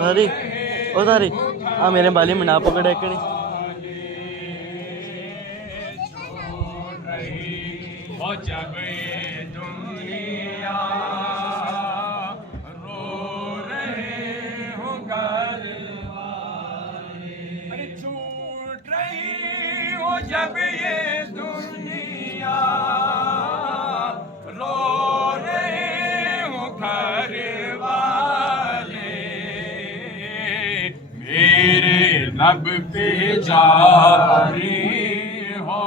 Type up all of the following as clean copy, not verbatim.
तारी ओ तारी आ मेरे बाली में ना पकड़े कड़ी जब दुनिया रो रहे हो घर वाले, छूट रही हो जब ये दुनिया रो रहे हो घर वाले, मेरे लब पे जारी हो,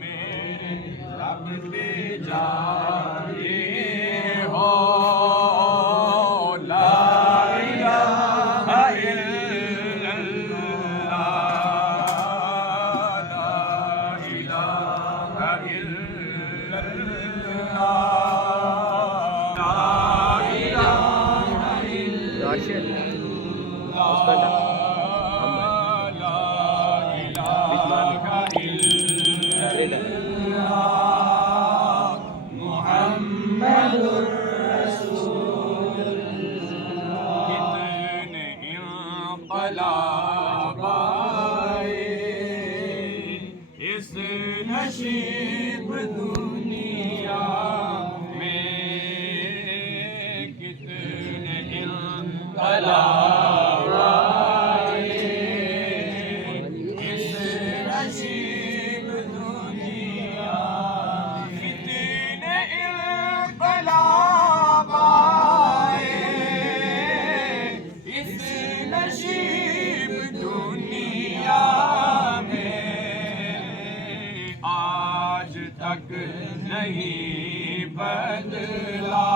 मेरे लब पे जारी हो, ला इलाहा इल्लल्लाह, ला इलाहा इल्लल्लाह, ला इलाहा मुहम्मदुर रसूलुल्लाह। कितने इंक़लाब आए इस नशीब दुनिया में, कितने इंक़लाब आए इस नशीब दुनिया, कितने इंक़लाब आए इस नशीब दुनिया में, आज तक नहीं बदला।